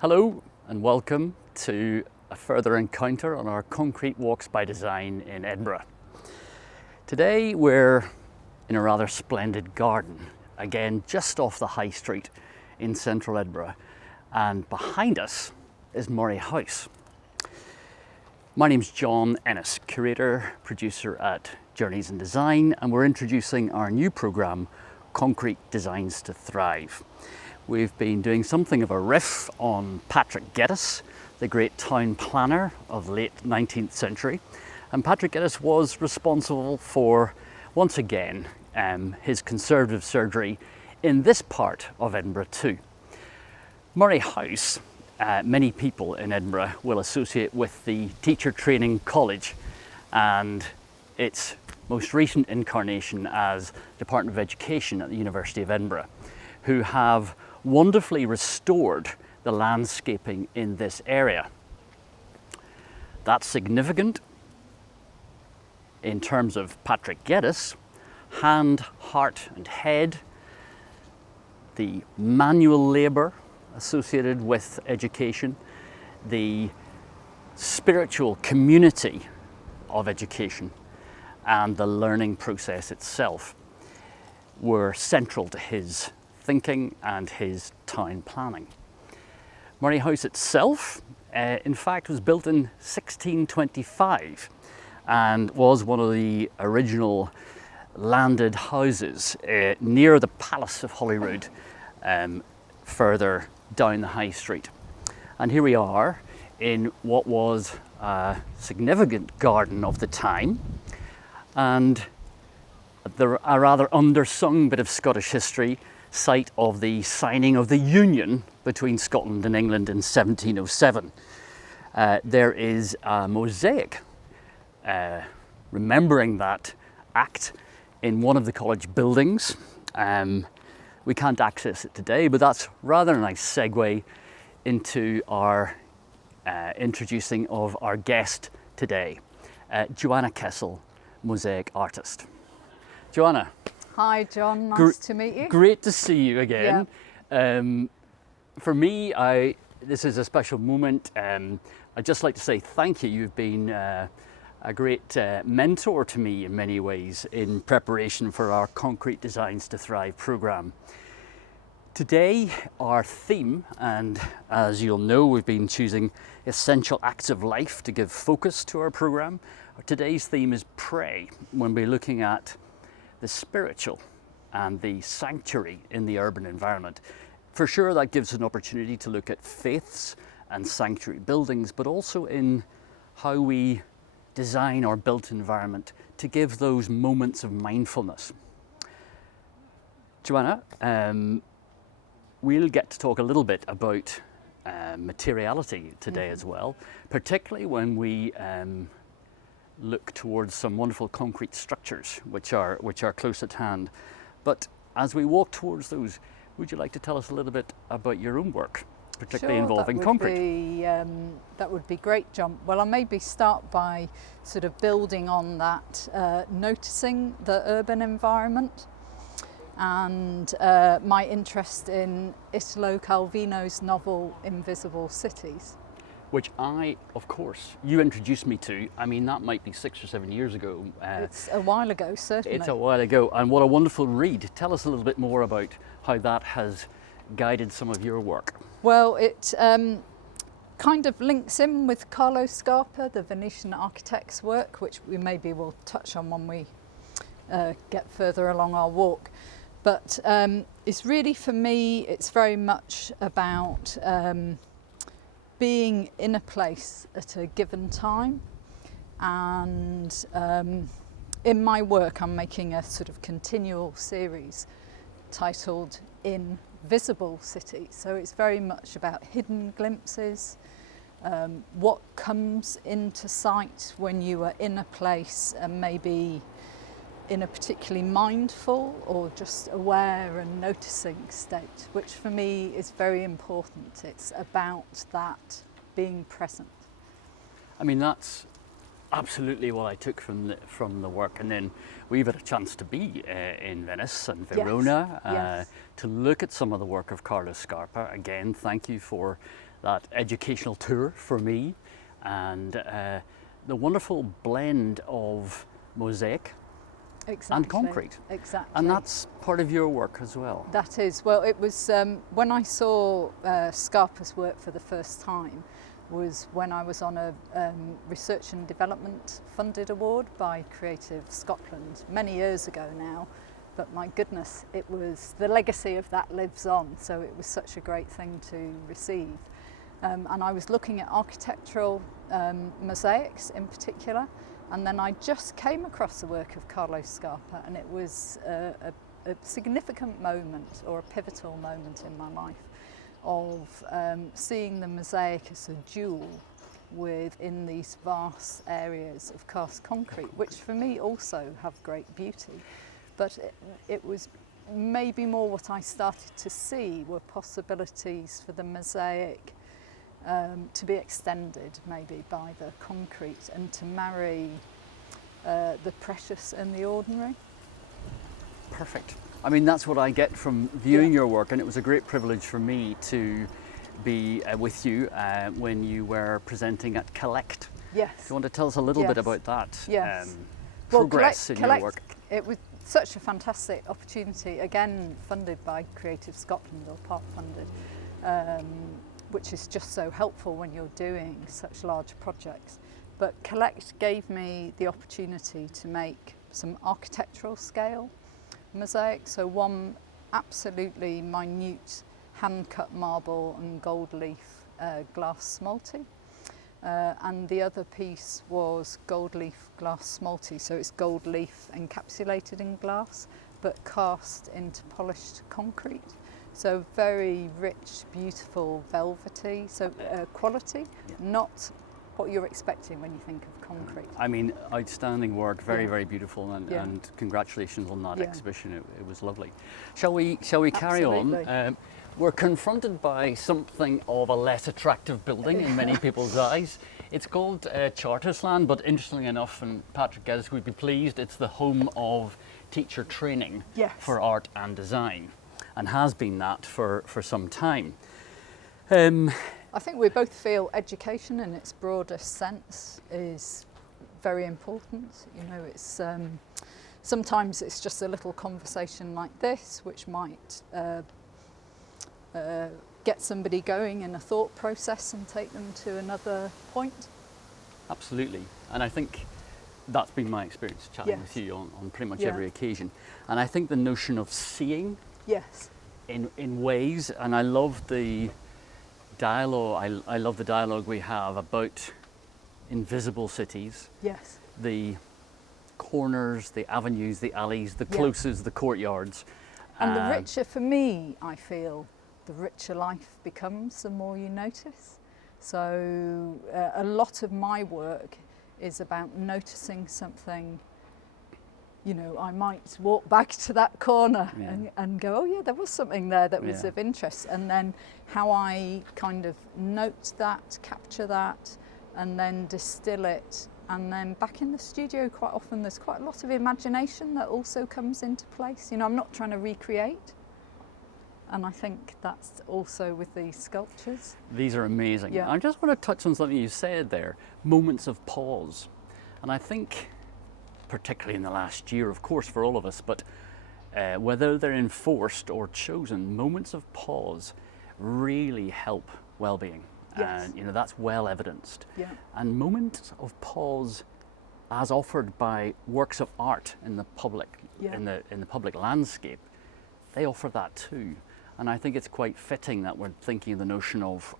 Hello and welcome to a further encounter on our Concrete Walks by Design in Edinburgh. Today we're in a rather splendid garden, again just off the High Street in central Edinburgh, and behind us is Murray House. My name's John Ennis, curator, producer at Journeys in Design, and we're introducing our new programme, Concrete Designs to Thrive. We've been doing something of a riff on Patrick Geddes, the great town planner of the late 19th century. And Patrick Geddes was responsible for, once again, his conservative surgery in this part of Edinburgh too. Murray House, many people in Edinburgh will associate with the Teacher Training College and its most recent incarnation as Department of Education at the University of Edinburgh, who have wonderfully restored the landscaping in this area. That's significant in terms of Patrick Geddes, hand, heart and head, the manual labour associated with education, the spiritual community of education and the learning process itself were central to his thinking and his town planning. Murray House itself, in fact, was built in 1625 and was one of the original landed houses near the Palace of Holyrood, further down the High Street. And here we are in what was a significant garden of the time, and a rather undersung bit of Scottish history, site of the signing of the Union between Scotland and England in 1707. There is a mosaic remembering that act in one of the college buildings. We can't access it today, but that's rather a nice segue into our introducing of our guest today, Joanna Kessel, mosaic artist. Joanna. Hi John, nice to meet you. Great to see you again. Yeah. For me, this is a special moment. I'd just like to say thank you. You've been a great mentor to me in many ways in preparation for our Concrete Designs to Thrive programme. Today, our theme, and as you'll know, we've been choosing essential acts of life to give focus to our programme. Today's theme is pray, when we're looking at the spiritual and the sanctuary in the urban environment. For sure, that gives an opportunity to look at faiths and sanctuary buildings, but also in how we design our built environment to give those moments of mindfulness. Joanna, we'll get to talk a little bit about materiality today as well, particularly when we look towards some wonderful concrete structures which are close at hand. But as we walk towards those, would you like to tell us a little bit about your own work, particularly involving concrete? That would be great, John. Well, I'll maybe start by sort of building on that, noticing the urban environment and my interest in Italo Calvino's novel Invisible Cities. Which of course, you introduced me to. I mean, that might be 6 or 7 years ago. It's a while ago, certainly. It's a while ago, and what a wonderful read. Tell us a little bit more about how that has guided some of your work. Well, it kind of links in with Carlo Scarpa, the Venetian architect's work, which we maybe will touch on when we get further along our walk. But it's really, for me, it's very much about being in a place at a given time, and in my work I'm making a sort of continual series titled Invisible Cities. So it's very much about hidden glimpses, what comes into sight when you are in a place and maybe in a particularly mindful or just aware and noticing state, which for me is very important. It's about that being present. I mean, that's absolutely what I took from the work, and then we've had a chance to be in Venice and Verona, yes. to look at some of the work of Carlo Scarpa. Again, thank you for that educational tour for me, and the wonderful blend of mosaic and concrete. Exactly. And that's part of your work as well. That is. Well, it was when I saw Scarpa's work for the first time, was when I was on a research and development funded award by Creative Scotland many years ago now. But my goodness, it was, the legacy of that lives on, so it was such a great thing to receive. And I was looking at architectural mosaics in particular, and then I just came across the work of Carlos Scarpa, and it was a significant moment, or a pivotal moment in my life, of seeing the mosaic as a jewel within these vast areas of cast concrete, which for me also have great beauty. But it was maybe more what I started to see were possibilities for the mosaic to be extended maybe by the concrete, and to marry the precious and the ordinary. Perfect. I mean, that's what I get from viewing your work, and it was a great privilege for me to be with you when you were presenting at Collect. Yes. Do you want to tell us a little bit about that? Yes. Progress in Collect, your work. it was such a fantastic opportunity, again funded by Creative Scotland, or part funded, which is just so helpful when you're doing such large projects. But Collect gave me the opportunity to make some architectural scale mosaics. So one absolutely minute hand-cut marble and gold leaf glass smalty. And the other piece was gold leaf glass smalty, so it's gold leaf encapsulated in glass but cast into polished concrete. So very rich, beautiful, velvety, so quality, not what you're expecting when you think of concrete. I mean, outstanding work, very beautiful, and congratulations on that exhibition. It was lovely. Shall we carry on? We're confronted by something of a less attractive building in many people's eyes. It's called Chartersland, but interestingly enough, and Patrick Geddes would be pleased, it's the home of teacher training for art and design, and has been that for some time. I think we both feel education in its broadest sense is very important. You know, it's sometimes it's just a little conversation like this, which might get somebody going in a thought process and take them to another point. Absolutely, and I think that's been my experience chatting with you on pretty much every occasion. And I think the notion of seeing in ways, and I love the dialogue, I love the dialogue we have about invisible cities, the corners, the avenues, the alleys, the closes, the courtyards. And the richer, for me, I feel, the richer life becomes the more you notice. So a lot of my work is about noticing something. You know, I might walk back to that corner and go, oh yeah, there was something there that was of interest. And then how I kind of note that, capture that, and then distill it. And then back in the studio, quite often there's quite a lot of imagination that also comes into place. You know, I'm not trying to recreate. And I think that's also with these sculptures. These are amazing. I just want to touch on something you said there, moments of pause. And I think, particularly in the last year, of course, for all of us, but whether they're enforced or chosen, moments of pause really help well-being. And you know, that's well evidenced. And moments of pause as offered by works of art in the public, in the public landscape, they offer that too. And I think it's quite fitting that we're thinking of the notion of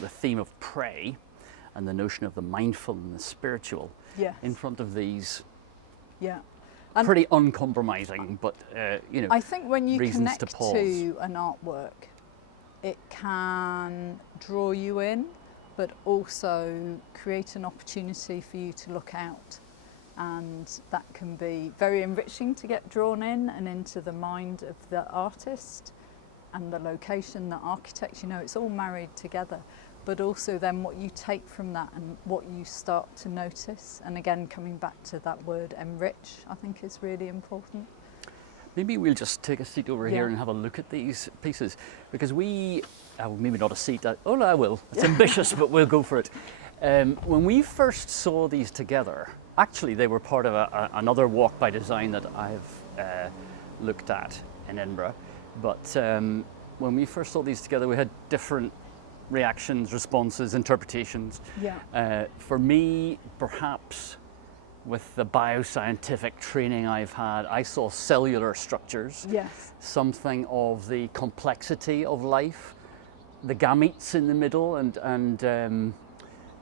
the theme of pray and the notion of the mindful and the spiritual in front of these pretty uncompromising, but you know, I think when you reasons connect to pause. to an artwork, it can draw you in, but also create an opportunity for you to look out. And that can be very enriching to get drawn in and into the mind of the artist and the location, the architect. You know, it's all married together. But also then what you take from that and what you start to notice. And again, coming back to that word enrich, I think is really important. Maybe we'll just take a seat over here Yeah. and have a look at these pieces, because we, maybe not a seat, oh no, I will. It's ambitious, but we'll go for it. When we first saw these together, actually they were part of another walk by design that I've looked at in Edinburgh, but when we first saw these together, we had different reactions, responses, interpretations. Yeah. For me, perhaps with the bioscientific training I've had, I saw cellular structures, Yes. something of the complexity of life, the gametes in the middle, and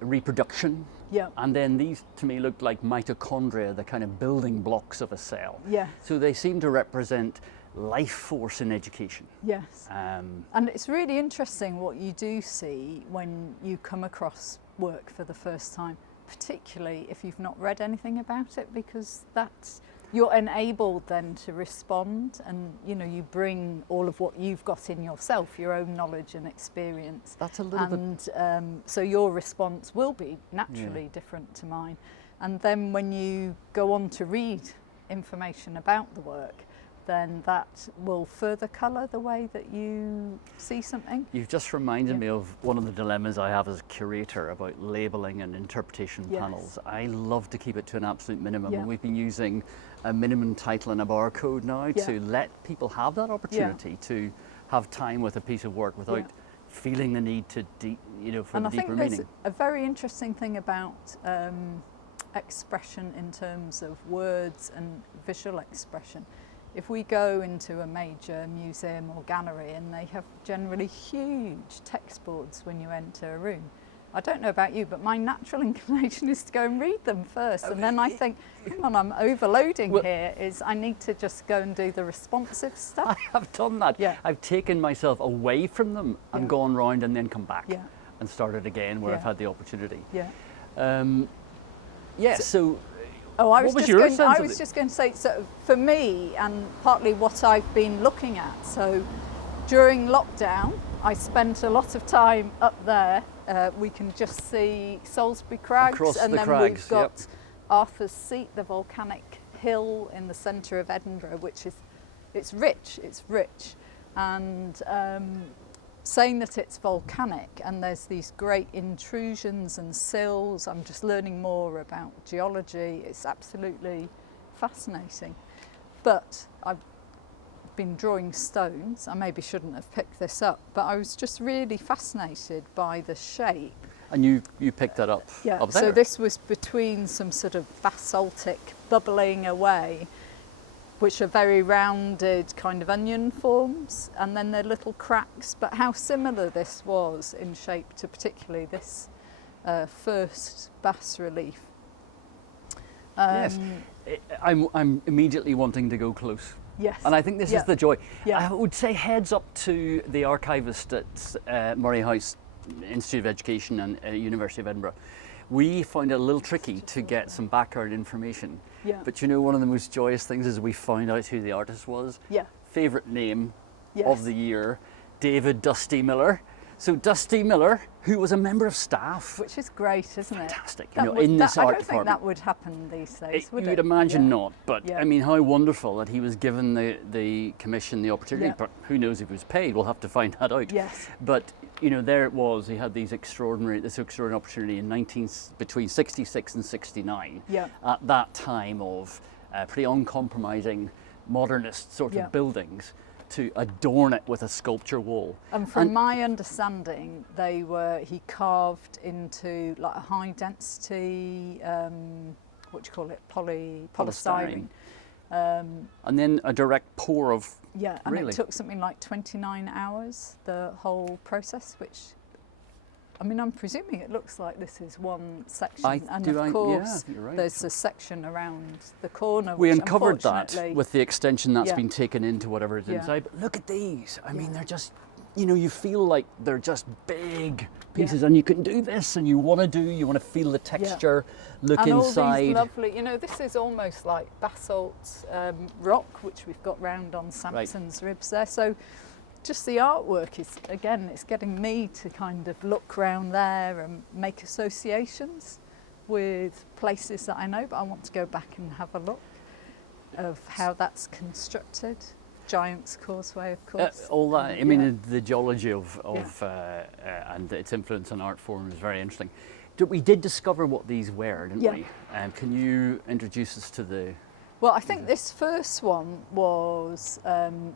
reproduction. Yeah. And then these to me looked like mitochondria, the kind of building blocks of a cell. Yes. So they seem to represent life force in education. Yes. And it's really interesting what you do see when you come across work for the first time, particularly if you've not read anything about it, because that's, you're enabled then to respond, and you know, you bring all of what you've got in yourself, your own knowledge and experience. That's a little bit. And so your response will be naturally different to mine. And then when you go on to read information about the work, then that will further colour the way that you see something. You've just reminded me of one of the dilemmas I have as a curator about labelling and interpretation panels. I love to keep it to an absolute minimum, and we've been using a minimum title and a barcode now to let people have that opportunity to have time with a piece of work without feeling the need to, for and the I deeper think meaning. there's a very interesting thing about expression in terms of words and visual expression. If we go into a major museum or gallery, and they have generally huge text boards when you enter a room, I don't know about you, but my natural inclination is to go and read them first, and then I think, hang on, I'm overloading here, I need to just go and do the responsive stuff. I have done that. I've taken myself away from them and gone round and then come back and started again where I've had the opportunity. So I was, what was just, your going, sense I of was it? just going to say, so for me, and partly what I've been looking at, so during lockdown, I spent a lot of time up there. We can just see Salisbury Crags, Across and the then crags, we've got Arthur's Seat, the volcanic hill in the centre of Edinburgh, which is, it's rich, and saying that it's volcanic and there's these great intrusions and sills. I'm just learning more about geology. It's absolutely fascinating. But I've been drawing stones. I maybe shouldn't have picked this up, but I was just really fascinated by the shape. And you picked that up up there? So this was between some sort of basaltic bubbling away, which are very rounded kind of onion forms, and then they're little cracks. But how similar this was in shape to particularly this first bas relief. Yes, I'm immediately wanting to go close. Yes. And I think this is the joy. Yeah. I would say heads up to the archivist at Murray House Institute of Education and University of Edinburgh. We found it a little tricky to get some background information. But you know, one of the most joyous things is we found out who the artist was. Favourite name of the year, David Dusty Miller. So Dusty Miller, who was a member of staff. Which is great, isn't it? Fantastic, in this I art don't think that would happen these days, would it? You'd imagine not, but I mean, how wonderful that he was given the commission, the opportunity. But who knows if he was paid? We'll have to find that out. But you know, there it was. He had this extraordinary opportunity in between 66 and 69. At that time of pretty uncompromising modernist sort of buildings, to adorn it with a sculpture wall. And from my understanding, he carved into like a high density, what do you call it, polystyrene. And then a direct pour of, and it took something like 29 hours, the whole process, which, I mean, I'm presuming it looks like this is one section, of course right. There's a section around the corner. We which uncovered that with the extension that's been taken into whatever is inside. But look at these. I mean, they're just, you know, you feel like they're just big pieces, and you can do this, and you want to feel the texture, look and inside. All these lovely, you know, this is almost like basalt rock, which we've got round on Samson's ribs there. So just the artwork is, again, it's getting me to kind of look round there and make associations with places that I know, but I want to go back and have a look. of how that's constructed. Giant's Causeway, of course. All that, I mean, the geology of and its influence on art form is very interesting. We did discover what these were, didn't we? Can you introduce us to the... Well, I think this first one was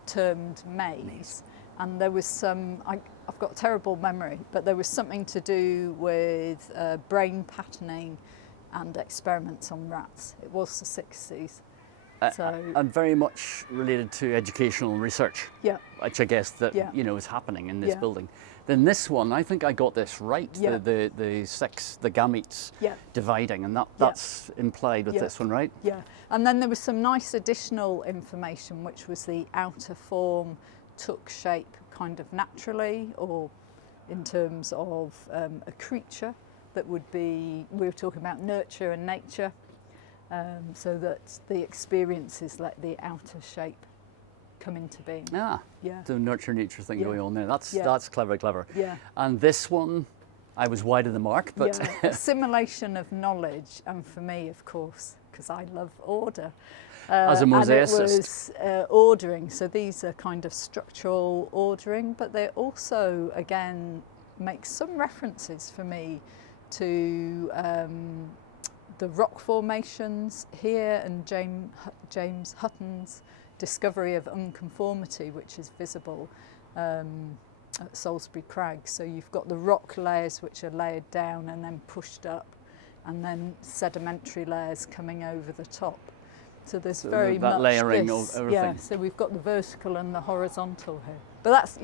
termed maze, and there was some, I've got a terrible memory, but there was something to do with brain patterning and experiments on rats. It was the 60s. And very much related to educational research, which I guess that is happening in this building. Then this one, I think I got this right. The gametes dividing, and that's implied with this one, right? Yeah, and then there was some nice additional information, which was the outer form took shape kind of naturally, or in terms of a creature that would be. We were talking about nurture and nature. So that the experiences let the outer shape come into being. The nurture nature thing going on there. That's clever. Yeah. And this one, I was wide of the mark, but assimilation of knowledge, and for me, of course, because I love order. As a mosaicist. And it was ordering. So these are kind of structural ordering, but they also, again, make some references for me to the rock formations here, and James Hutton's discovery of unconformity, which is visible at Salisbury Crag. So you've got the rock layers which are layered down and then pushed up, and then sedimentary layers coming over the top. So there's very much layering this. Of everything. Yeah, so we've got the vertical and the horizontal here. But that's,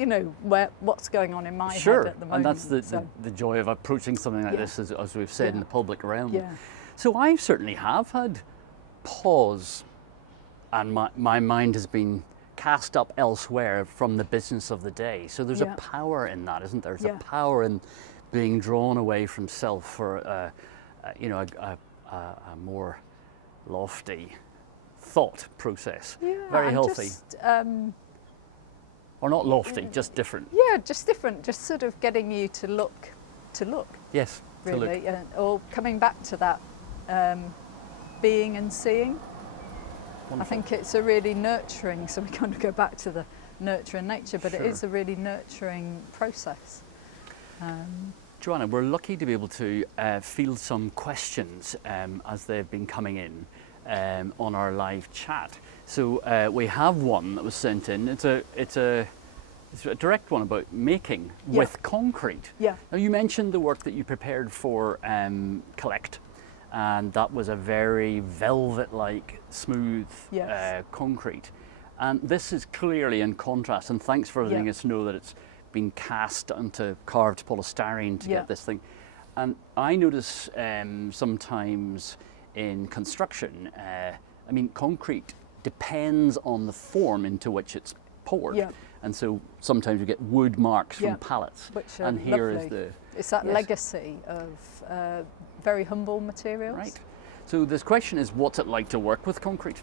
what's going on in my head at the moment. And that's the joy of approaching something like this, as we've said, in the public realm. Yeah. So I certainly have had pause, and my mind has been cast up elsewhere from the business of the day. So there's a power in that, isn't there? There's a power in being drawn away from self for a more lofty thought process. Yeah, very healthy. Just, or not lofty, just different. Yeah, just different. Just sort of getting you to look. Yes, really, to look. Or coming back to that. Being and seeing. Wonderful. I think it's a really nurturing, so we kind of go back to the nurture and nature, but it is a really nurturing process. Joanna, we're lucky to be able to field some questions as they've been coming in on our live chat. So we have one that was sent in. It's a direct one about making with concrete. Yeah. Now, you mentioned the work that you prepared for Collect. And that was a very velvet-like, smooth concrete. And this is clearly in contrast, and thanks for letting us know that it's been cast onto carved polystyrene to get this thing. And I notice sometimes in construction, concrete depends on the form into which it's poured. Yeah. And so sometimes you get wood marks from pallets. Which are and here lovely. is the... It's that legacy of very humble materials. Right. So this question is, what's it like to work with concrete?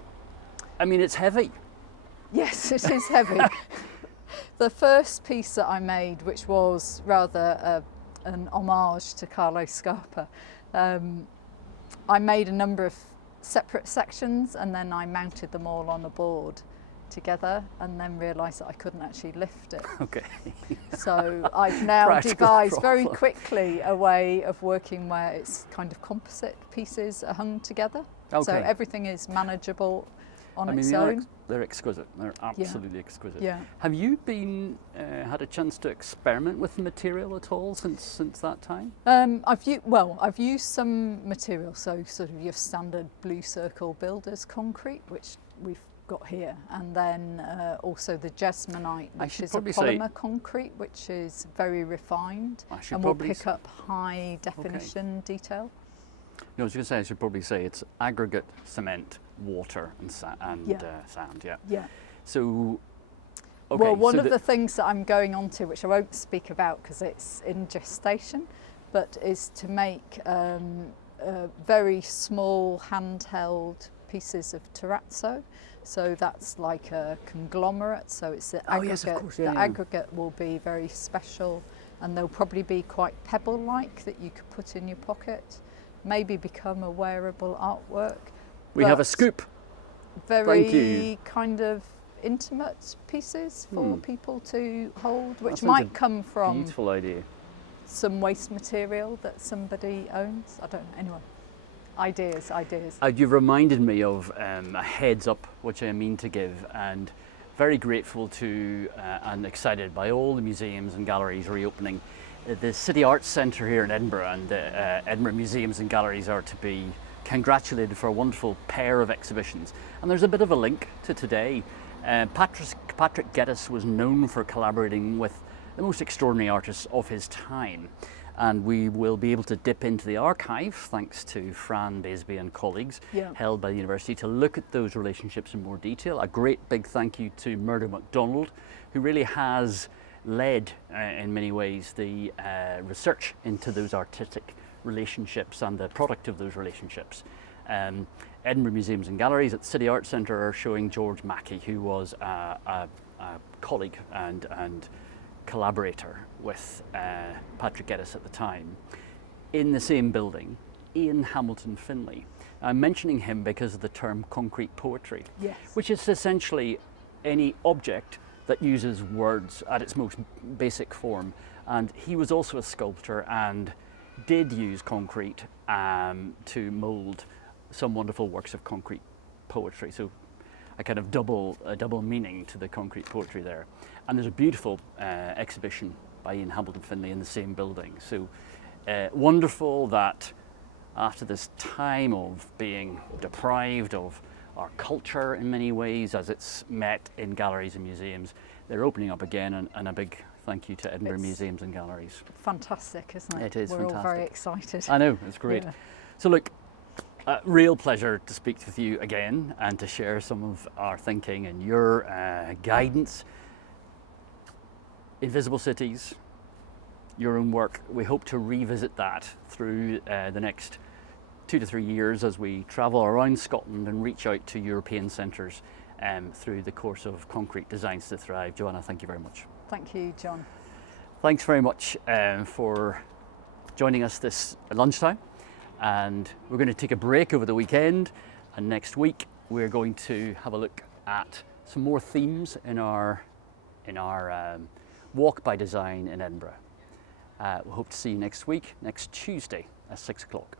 I mean, it's heavy. Yes, it is heavy. The first piece that I made, which was rather an homage to Carlo Scarpa, I made a number of separate sections, and then I mounted them all on a board together, and then realised that I couldn't actually lift it. Okay. So I've now devised very quickly a way of working where it's kind of composite pieces are hung together. Okay. So everything is manageable on its own. They're exquisite. They're absolutely exquisite. Yeah. Have you been had a chance to experiment with the material at all since that time? I've used some material, so sort of your standard blue circle builders concrete, which we've got here, and then also the jesmonite, which is a polymer concrete, which is very refined and will pick up high definition detail. No, I was going to say, I should probably say it's aggregate cement, water and sand. Yeah. So, okay. Well, one of the things that I'm going on to, which I won't speak about because it's in gestation, but is to make very small handheld pieces of terrazzo. So that's like a conglomerate. So it's the aggregate. Yes, of course. The aggregate will be very special, and they'll probably be quite pebble-like that you could put in your pocket. Maybe become a wearable artwork. We have a scoop. very kind of intimate pieces for people to hold, which might come from beautiful idea. Some waste material that somebody owns. I don't know. Anyway, ideas. You've reminded me of a heads up which I mean to give, and very grateful to and excited by all the museums and galleries reopening. The City Arts Centre here in Edinburgh and the Edinburgh Museums and Galleries are to be congratulated for a wonderful pair of exhibitions. And there's a bit of a link to today. Patrick Geddes was known for collaborating with the most extraordinary artists of his time. And we will be able to dip into the archive, thanks to Fran Baseby and colleagues, held by the university, to look at those relationships in more detail. A great big thank you to Murdo MacDonald, who really has led, in many ways, the research into those artistic relationships and the product of those relationships. Edinburgh Museums and Galleries at the City Arts Centre are showing George Mackey, who was a colleague and collaborator with Patrick Geddes at the time, in the same building, Ian Hamilton Finlay. I'm mentioning him because of the term concrete poetry, which is essentially any object that uses words at its most basic form. And he was also a sculptor and did use concrete to mould some wonderful works of concrete poetry. So a kind of double meaning to the concrete poetry there. And there's a beautiful exhibition by Ian Hamilton Finlay in the same building. So wonderful that after this time of being deprived of our culture in many ways, as it's met in galleries and museums, they're opening up again, and a big thank you to Edinburgh Museums and Galleries. Fantastic, isn't it? It is fantastic. We're all very excited. I know, it's great. Yeah. So look, real pleasure to speak with you again and to share some of our thinking and your guidance. Invisible Cities, your own work, we hope to revisit that through the next 2 to 3 years as we travel around Scotland and reach out to European centres through the course of Concrete Designs to Thrive. Joanna, thank you very much. Thank you, John. Thanks very much for joining us this lunchtime. And we're going to take a break over the weekend, and next week we're going to have a look at some more themes in our walk by design in Edinburgh. We hope to see you next week, next Tuesday at 6 o'clock.